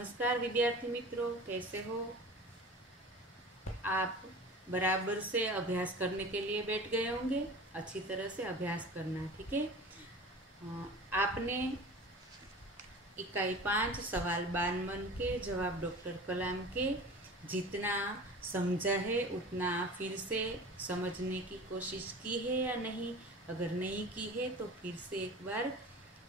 नमस्कार विद्यार्थी मित्रों, कैसे हो आप? बराबर से अभ्यास करने के लिए बैठ गए होंगे। अच्छी तरह से अभ्यास करना, ठीक है। आपने इकाई 5 सवाल बानवन के जवाब डॉक्टर कलाम के जितना समझा है उतना फिर से समझने की कोशिश की है या नहीं। अगर नहीं की है तो फिर से एक बार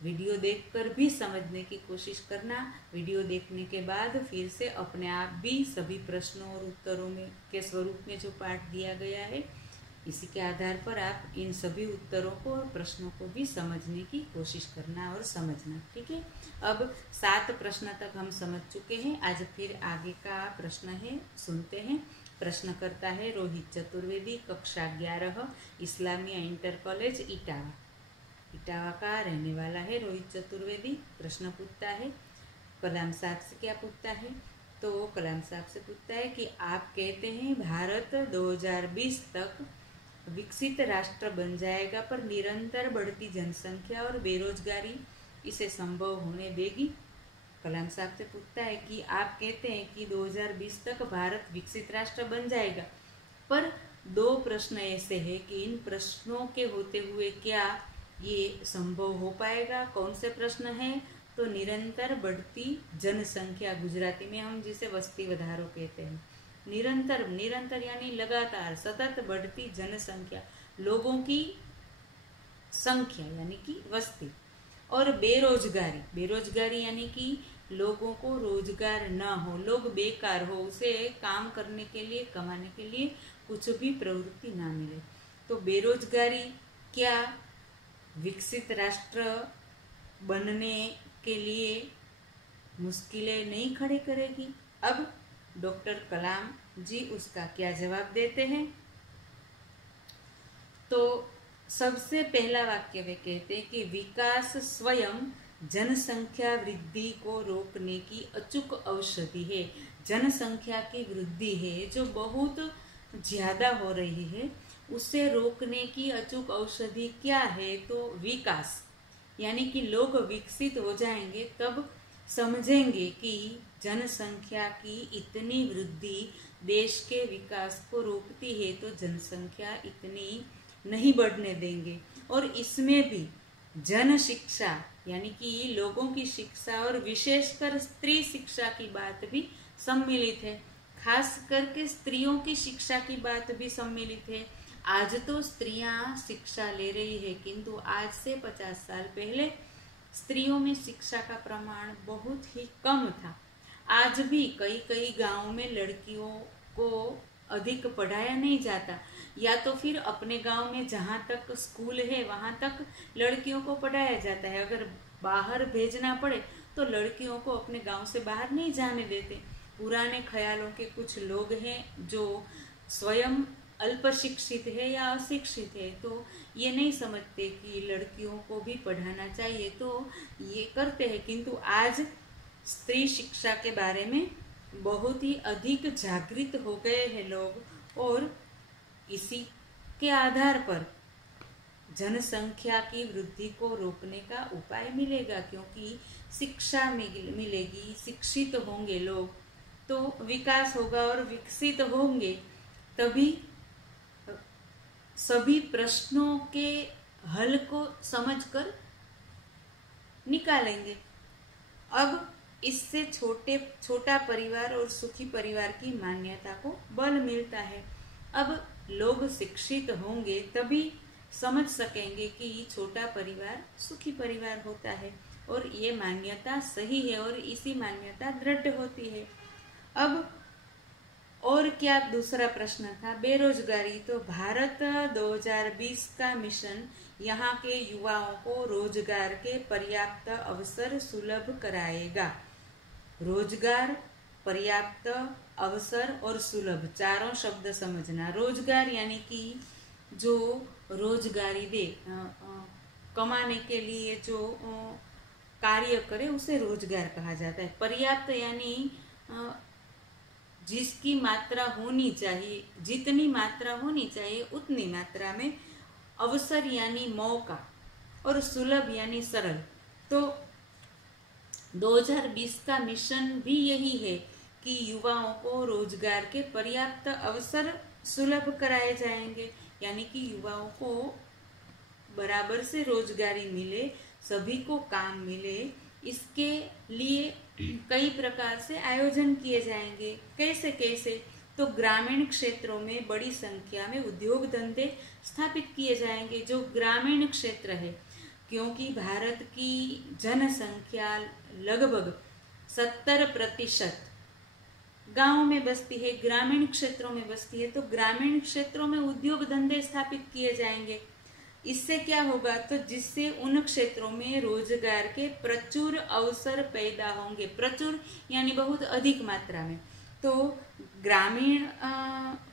वीडियो देखकर भी समझने की कोशिश करना। वीडियो देखने के बाद फिर से अपने आप भी सभी प्रश्नों और उत्तरों में के स्वरूप में जो पाठ दिया गया है, इसी के आधार पर आप इन सभी उत्तरों को और प्रश्नों को भी समझने की कोशिश करना और समझना, ठीक है। अब 7 प्रश्न तक हम समझ चुके हैं। आज फिर आगे का प्रश्न है, सुनते हैं। प्रश्न करता है रोहित चतुर्वेदी, कक्षा 11, इस्लामिया इंटर कॉलेज इटावा। इटावा का रहने वाला है रोहित चतुर्वेदी। प्रश्न पूछता है, कलाम साहब से क्या पूछता है? तो कलाम साहब से पूछता है कि आप कहते हैं भारत 2020 तक विकसित राष्ट्र बन जाएगा, पर निरंतर बढ़ती जनसंख्या और बेरोजगारी इसे संभव होने देगी। कलाम साहब से पूछता है कि आप कहते हैं कि 2020 तक भारत विकसित राष्ट्र बन जाएगा, पर 2 प्रश्न ऐसे हैं कि इन प्रश्नों के होते हुए क्या ये संभव हो पाएगा? कौन से प्रश्न है? तो निरंतर बढ़ती जनसंख्या, गुजराती में हम जिसे वस्ती वधारो कहते हैं। निरंतर, निरंतर यानी लगातार सतत बढ़ती जनसंख्या, लोगों की संख्या यानी कि वस्ती। और बेरोजगारी, बेरोजगारी यानी कि लोगों को रोजगार न हो, लोग बेकार हो, उसे काम करने के लिए, कमाने के लिए कुछ भी प्रवृत्ति ना मिले। तो बेरोजगारी क्या विकसित राष्ट्र बनने के लिए मुश्किलें नहीं खड़े करेगी? अब डॉक्टर कलाम जी उसका क्या जवाब देते हैं? तो सबसे पहला वाक्य वे कहते हैं कि विकास स्वयं जनसंख्या वृद्धि को रोकने की अचूक औषधि है। जनसंख्या की वृद्धि है जो बहुत ज्यादा हो रही है, उसे रोकने की अचूक औषधि क्या है? तो विकास, यानी कि लोग विकसित हो जाएंगे तब समझेंगे कि जनसंख्या की इतनी वृद्धि देश के विकास को रोकती है, तो जनसंख्या इतनी नहीं बढ़ने देंगे। और इसमें भी जन शिक्षा यानी कि लोगों की शिक्षा और विशेषकर स्त्री शिक्षा की बात भी सम्मिलित है। खास करके स्त्रियों की शिक्षा की बात भी सम्मिलित है। आज तो स्त्रियां शिक्षा ले रही है, किंतु आज से 50 साल पहले स्त्रियों में शिक्षा का प्रमाण बहुत ही कम था। आज भी कई कई गांवों में लड़कियों को अधिक पढ़ाया नहीं जाता, या तो फिर अपने गांव में जहां तक स्कूल है वहां तक लड़कियों को पढ़ाया जाता है। अगर बाहर भेजना पड़े तो लड़कियों को अपने गांव से बाहर नहीं जाने देते। पुराने ख्यालों के कुछ लोग हैं जो स्वयं अल्प शिक्षित है या अशिक्षित है, तो ये नहीं समझते कि लड़कियों को भी पढ़ाना चाहिए, तो ये करते हैं। किंतु आज स्त्री शिक्षा के बारे में बहुत ही अधिक जागृत हो गए हैं लोग, और इसी के आधार पर जनसंख्या की वृद्धि को रोकने का उपाय मिलेगा, क्योंकि शिक्षा मिलेगी, शिक्षित होंगे लोग तो विकास होगा, और विकसित होंगे तभी सभी प्रश्नों के हल को समझकर निकालेंगे। अब इससे छोटा परिवार और सुखी परिवार की मान्यता को बल मिलता है। अब लोग शिक्षित होंगे तभी समझ सकेंगे कि छोटा परिवार सुखी परिवार होता है, और ये मान्यता सही है और इसी मान्यता दृढ़ होती है। अब और क्या दूसरा प्रश्न था? बेरोजगारी। तो भारत 2020 का मिशन यहाँ के युवाओं को रोजगार के पर्याप्त अवसर सुलभ कराएगा। रोजगार, पर्याप्त अवसर और सुलभ, चारों शब्द समझना। रोजगार यानी कि जो रोजगारी दे, कमाने के लिए जो कार्य करे उसे रोजगार कहा जाता है। पर्याप्त यानी जिसकी मात्रा होनी चाहिए, जितनी मात्रा होनी चाहिए उतनी मात्रा में। अवसर यानी मौका, और सुलभ यानी सरल। तो 2020 का मिशन भी यही है कि युवाओं को रोजगार के पर्याप्त अवसर सुलभ कराए जाएंगे, यानी कि युवाओं को बराबर से रोजगारी मिले, सभी को काम मिले, इसके लिए कई प्रकार से आयोजन किए जाएंगे। कैसे कैसे? तो ग्रामीण क्षेत्रों में बड़ी संख्या में उद्योग धंधे स्थापित किए जाएंगे, जो ग्रामीण क्षेत्र है, क्योंकि भारत की जनसंख्या लगभग 70% गांव में बसती है, ग्रामीण क्षेत्रों में बसती है। तो ग्रामीण क्षेत्रों में उद्योग धंधे स्थापित किए जाएंगे। इससे क्या होगा? तो जिससे उन क्षेत्रों में रोजगार के प्रचुर अवसर पैदा होंगे। प्रचुर यानी बहुत अधिक मात्रा में। तो ग्रामीण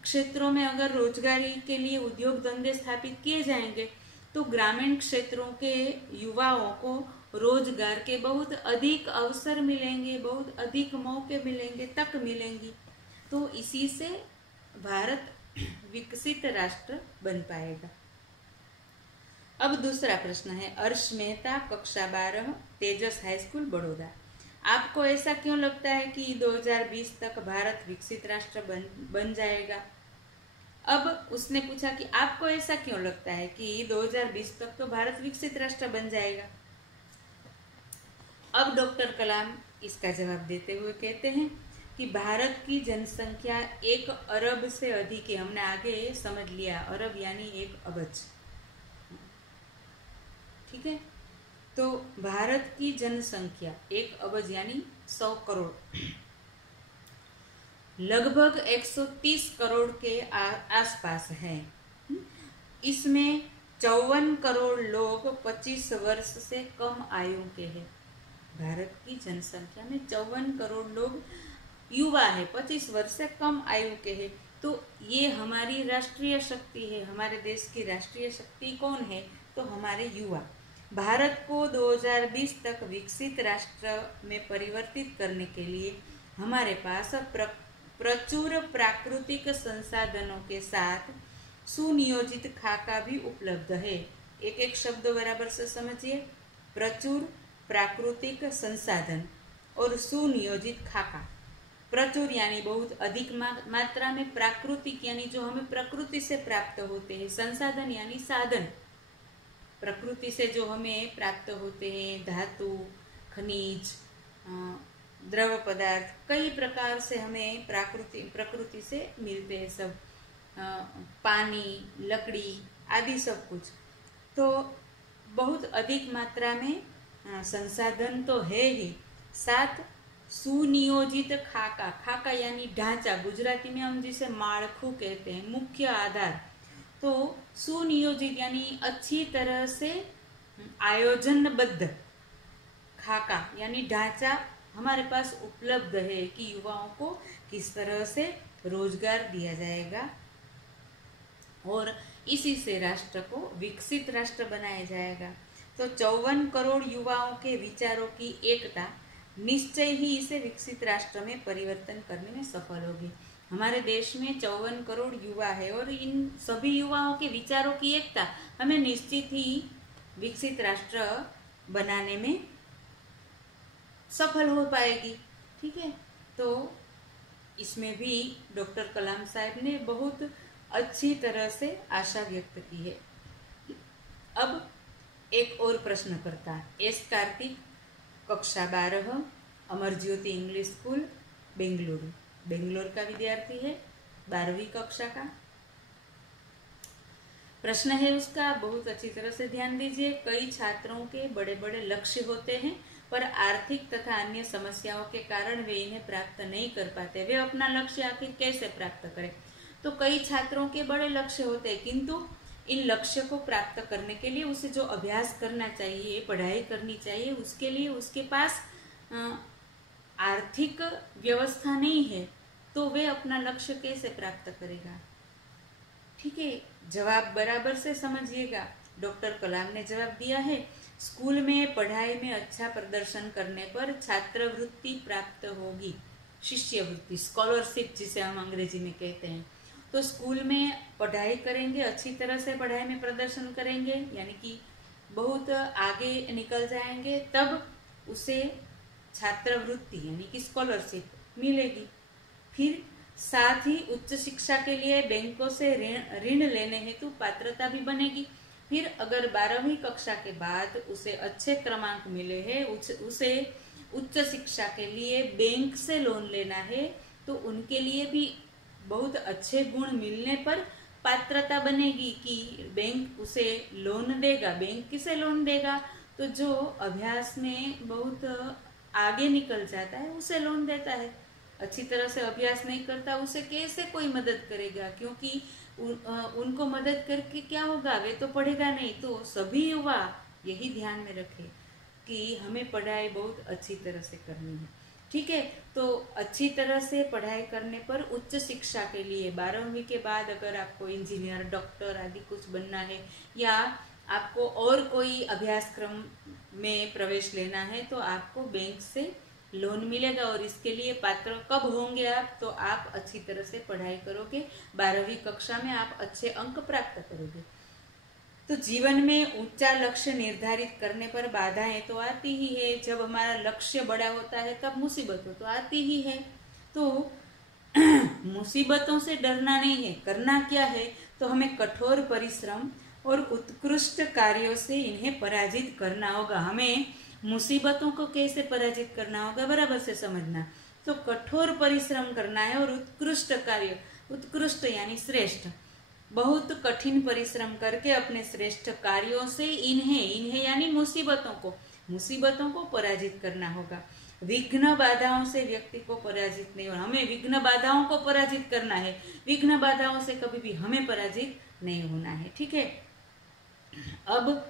क्षेत्रों में अगर रोजगारी के लिए उद्योग धंधे स्थापित किए जाएंगे तो ग्रामीण क्षेत्रों के युवाओं को रोजगार के बहुत अधिक अवसर मिलेंगे, बहुत अधिक मौके मिलेंगे, तक मिलेंगी। तो इसी से भारत विकसित राष्ट्र बन पाएगा। अब दूसरा प्रश्न है, अर्श मेहता, कक्षा 12, तेजस हाई स्कूल, बड़ौदा। आपको ऐसा क्यों लगता है कि 2020 तक भारत विकसित राष्ट्र बन जाएगा? अब उसने पूछा कि आपको ऐसा क्यों लगता है कि 2020 तक तो भारत विकसित राष्ट्र बन जाएगा। अब डॉक्टर कलाम इसका जवाब देते हुए कहते हैं कि भारत की जनसंख्या 1 अरब से अधिक है। हमने आगे समझ लिया, अरब यानी 1 अबज, ठीक है। तो भारत की जनसंख्या 1 अबज यानी 100 करोड़, लगभग 130 करोड़ के आसपास है। इसमें 54 करोड़ लोग 25 वर्ष से कम आयु के हैं। भारत की जनसंख्या में 54 करोड़ लोग युवा है, 25 वर्ष से कम आयु के हैं। तो ये हमारी राष्ट्रीय शक्ति है। हमारे देश की राष्ट्रीय शक्ति कौन है? तो हमारे युवा। भारत को 2020 तक विकसित राष्ट्र में परिवर्तित करने के लिए हमारे पास प्रचुर प्राकृतिक संसाधनों के साथ सुनियोजित खाका भी उपलब्ध है। एक एक शब्द बराबर से समझिए। प्रचुर प्राकृतिक संसाधन और सुनियोजित खाका। प्रचुर यानी बहुत अधिक मात्रा में, प्राकृतिक यानी जो हमें प्रकृति से प्राप्त होते हैं, संसाधन यानी साधन, प्रकृति से जो हमें प्राप्त होते हैं, धातु, खनिज, द्रव पदार्थ, कई प्रकार से हमें प्रकृति से मिलते हैं सब, पानी, लकड़ी आदि सब कुछ। तो बहुत अधिक मात्रा में संसाधन तो है ही, साथ सुनियोजित खाका, खाका यानी ढांचा, गुजराती में हम जिसे माળખું कहते हैं, मुख्य आधार। तो सुनियोजित यानी अच्छी तरह से आयोजनबद्ध खाका यानी ढांचा हमारे पास उपलब्ध है कि युवाओं को किस तरह से रोजगार दिया जाएगा और इसी से राष्ट्र को विकसित राष्ट्र बनाया जाएगा। तो 54 करोड़ युवाओं के विचारों की एकता निश्चय ही इसे विकसित राष्ट्र में परिवर्तन करने में सफल होगी। हमारे देश में 54 करोड़ युवा है और इन सभी युवाओं के विचारों की एकता हमें निश्चित ही विकसित राष्ट्र बनाने में सफल हो पाएगी। ठीक है, तो इसमें भी डॉक्टर कलाम साहब ने बहुत अच्छी तरह से आशा व्यक्त की है। अब एक और प्रश्नकर्ता एस कार्तिक, कक्षा 12, अमर ज्योति इंग्लिश स्कूल, बेंगलुरु, बेंगलोर का विद्यार्थी है, 12वीं कक्षा का। प्रश्न है उसका, बहुत अच्छी तरह से ध्यान दीजिए। कई छात्रों के बड़े बड़े लक्ष्य होते हैं पर आर्थिक तथा अन्य समस्याओं के कारण वे इन्हें प्राप्त नहीं कर पाते। वे अपना लक्ष्य आखिर कैसे प्राप्त करें? तो कई छात्रों के बड़े लक्ष्य होते हैं, किंतु इन लक्ष्य को प्राप्त करने के लिए उसे जो अभ्यास करना चाहिए, पढ़ाई करनी चाहिए, उसके लिए उसके पास आर्थिक व्यवस्था नहीं है, तो वे अपना लक्ष्य कैसे प्राप्त करेगा? ठीक है, जवाब बराबर से समझिएगा। डॉक्टर कलाम ने जवाब दिया है, स्कूल में पढ़ाई में अच्छा प्रदर्शन करने पर छात्रवृत्ति प्राप्त होगी, शिष्यवृत्ति, स्कॉलरशिप जिसे हम अंग्रेजी में कहते हैं। तो स्कूल में पढ़ाई करेंगे, अच्छी तरह से पढ़ाई में प्रदर्शन करेंगे, यानी कि बहुत आगे निकल जाएंगे, तब उसे छात्रवृत्ति यानी कि स्कॉलरशिप मिलेगी। फिर साथ ही उच्च शिक्षा के लिए बैंकों से ऋण लेने हेतु पात्रता भी बनेगी। फिर अगर 12वीं कक्षा के बाद उसे अच्छे क्रमांक मिले हैं, उसे उच्च शिक्षा के लिए बैंक से लोन लेना है, तो उनके लिए भी बहुत अच्छे गुण मिलने पर पात्रता बनेगी कि बैंक उसे लोन देगा। बैंक किसे लोन देगा? तो जो अभ्यास में बहुत आगे निकल जाता है उसे लोन देता है। अच्छी तरह से अभ्यास नहीं करता उसे कैसे कोई मदद करेगा? क्योंकि उनको मदद करके क्या होगा, वे तो पढ़ेगा नहीं। तो सभी युवा यही ध्यान में रखें कि हमें पढ़ाई बहुत अच्छी तरह से करनी है। ठीक है, तो अच्छी तरह से पढ़ाई करने पर उच्च शिक्षा के लिए 12वीं के बाद अगर आपको इंजीनियर, डॉक्टर आदि कुछ बनना है या आपको और कोई अभ्यासक्रम में प्रवेश लेना है, तो आपको बैंक से लोन मिलेगा। और इसके लिए पात्र कब होंगे आप? तो आप अच्छी तरह से पढ़ाई करोगे, 12वीं कक्षा में आप अच्छे अंक प्राप्त करोगे। तो जीवन में ऊंचा लक्ष्य निर्धारित करने पर बाधाएं तो आती ही है। जब हमारा लक्ष्य बड़ा होता है तब मुसीबतें तो आती ही है। तो मुसीबतों से डरना नहीं है। करना क्या है? तो हमें कठोर परिश्रम और उत्कृष्ट कार्यों से इन्हें पराजित करना होगा। हमें मुसीबतों को कैसे पराजित करना होगा बराबर से समझना। तो कठोर परिश्रम करना है और उत्कृष्ट कार्य, उत्कृष्ट यानी श्रेष्ठ, बहुत कठिन परिश्रम करके अपने श्रेष्ठ कार्यों से इन्हें यानी मुसीबतों को पराजित करना होगा। विघ्न बाधाओं से व्यक्ति को पराजित नहीं होना, हमें विघ्न बाधाओं को पराजित करना है। विघ्न बाधाओं से कभी भी हमें पराजित नहीं होना है। ठीक है, अब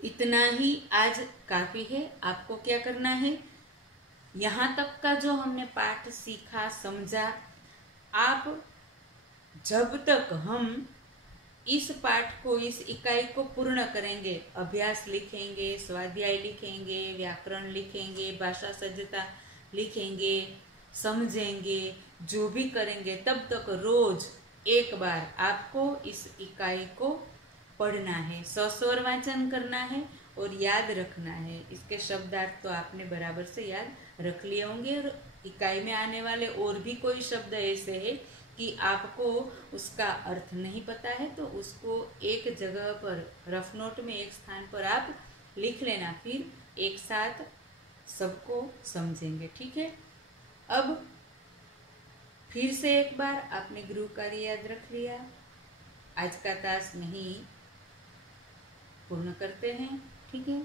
इतना ही आज काफी है। आपको क्या करना है, यहाँ तक का जो हमने पाठ सीखा, समझा, आप जब तक हम इस पाठ को, इस इकाई को पूर्ण करेंगे, अभ्यास लिखेंगे, स्वाध्याय लिखेंगे, व्याकरण लिखेंगे, भाषा सज्जता लिखेंगे, समझेंगे, जो भी करेंगे, तब तक रोज एक बार आपको इस इकाई को पढ़ना है, सस्वर वाचन करना है और याद रखना है। इसके शब्दार्थ तो आपने बराबर से याद रख लिए होंगे। और इकाई में आने वाले और भी कोई शब्द ऐसे है कि आपको उसका अर्थ नहीं पता है, तो उसको एक जगह पर रफ नोट में एक स्थान पर आप लिख लेना, फिर एक साथ सबको समझेंगे। ठीक है, अब फिर से एक बार आपने गृह कार्य याद रख लिया, आज का टास्क नहीं पूर्ण करते हैं। ठीक है।